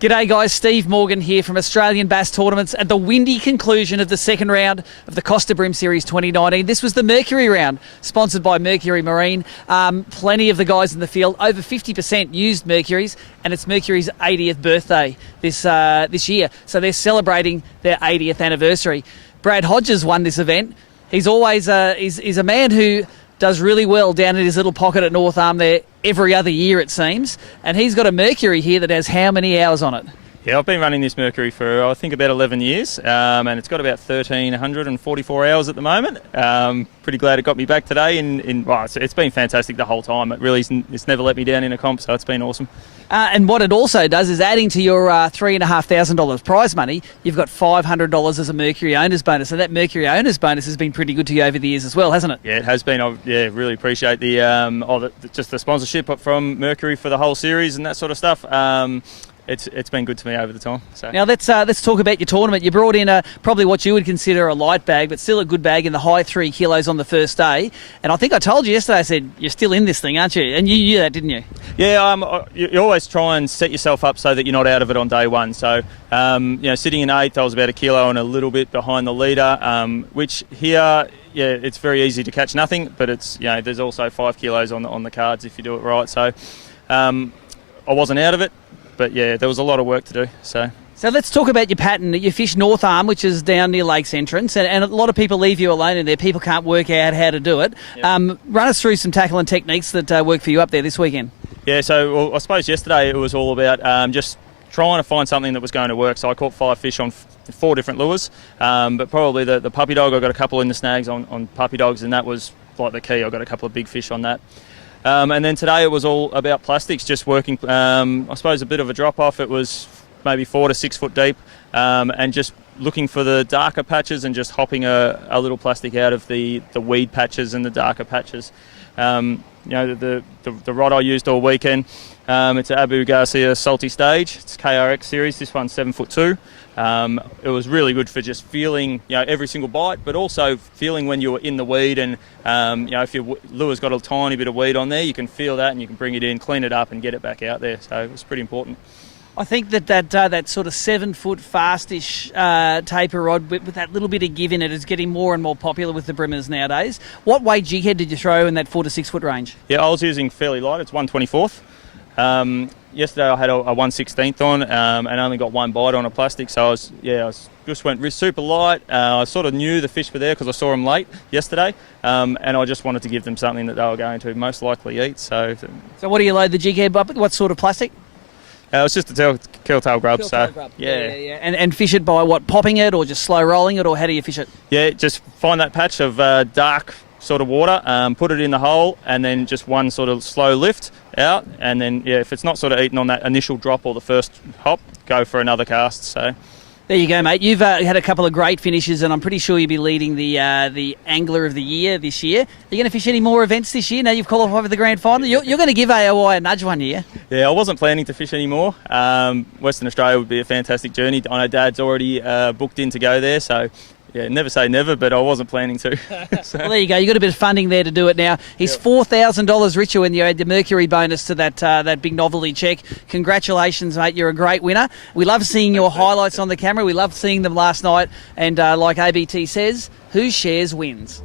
G'day guys, Steve Morgan here from Australian Bass Tournaments at the windy conclusion of the second round of the Costa BREAM Series 2019. This was the Mercury round, sponsored by Mercury Marine. Plenty of the guys in the field, over 50% used Mercuries, and it's Mercury's 80th birthday this year. So they're celebrating their 80th anniversary. Brad Hodges won this event. He's always he's a man who does really well down in his little pocket at North Arm there every other year, it seems. And he's got a Mercury here that has how many hours on it? Yeah, I've been running this Mercury for, I think, about 11 years, and it's got about 1,344 hours at the moment. Pretty glad it got me back today. It's been fantastic the whole time. It really it's never let me down in a comp, so it's been awesome. And what it also does is adding to your $3,500 prize money, you've got $500 as a Mercury owner's bonus. So that Mercury owner's bonus has been pretty good to you over the years as well, hasn't it? Yeah, it has been. I really appreciate just the sponsorship from Mercury for the whole series and that sort of stuff. It's been good to me over the time. So. Now let's talk about your tournament. You brought in probably what you would consider a light bag, but still a good bag in the high 3 kilos on the first day. And I think I told you yesterday, I said, you're still in this thing, aren't you? And you knew that, didn't you? Yeah, you always try and set yourself up so that you're not out of it on day one. So, sitting in 8th, I was about a kilo and a little bit behind the leader, which here, yeah, it's very easy to catch nothing, but it's, there's also 5 kilos on the cards if you do it right. So, I wasn't out of it. But yeah, there was a lot of work to do. So let's talk about your pattern. You fish North Arm, which is down near Lakes Entrance, and a lot of people leave you alone in there. People can't work out how to do it. Yep. Run us through some tackle and techniques that work for you up there this weekend. Yeah, so I suppose yesterday it was all about just trying to find something that was going to work. So I caught 5 fish on 4 different lures, but probably the puppy dog, I got a couple in the snags on puppy dogs, and that was like the key. I got a couple of big fish on that. And then today it was all about plastics, just working, I suppose a bit of a drop-off. It was maybe 4 to 6 foot deep, and just looking for the darker patches and just hopping a little plastic out of the weed patches and the darker patches. The rod I used all weekend, it's an Abu Garcia Salty Stage. It's KRX series. This one's 7'2". It was really good for just feeling, every single bite, but also feeling when you were in the weed, and if your lure's got a tiny bit of weed on there, you can feel that and you can bring it in, clean it up, and get it back out there. So it was pretty important. I think that sort of 7 foot fastish taper rod with that little bit of give in it is getting more and more popular with the brimmers nowadays. What weight jig head did you throw in that 4 to 6 foot range? Yeah, I was using fairly light. It's 1/24. Yesterday I had a 1/16 on, and only got 1 bite on a plastic, so I just went super light. I sort of knew the fish were there because I saw them late yesterday, and I just wanted to give them something that they were going to most likely eat. So what do you load the jig head up with? What sort of plastic? It was just a killtail grub. Grub. Yeah. And fish it by what, popping it or just slow rolling it, or how do you fish it? Yeah, just find that patch of dark sort of water, put it in the hole, and then just one sort of slow lift out, and then if it's not sort of eaten on that initial drop or the first hop, go for another cast. So there you go, mate. You've had a couple of great finishes, and I'm pretty sure you'll be leading the Angler of the Year this year. Are you going to fish any more events this year now you've qualified for the grand final? You're going to give AOI a nudge one year. Yeah, I wasn't planning to fish anymore. Western Australia would be a fantastic journey. I know Dad's already booked in to go there, so yeah, never say never, but I wasn't planning to. So. Well, there you go. You got a bit of funding there to do it now. He's $4,000 richer when you add the Mercury bonus to that big novelty check. Congratulations, mate. You're a great winner. We love seeing your highlights on the camera. We loved seeing them last night. And like ABT says, who shares wins.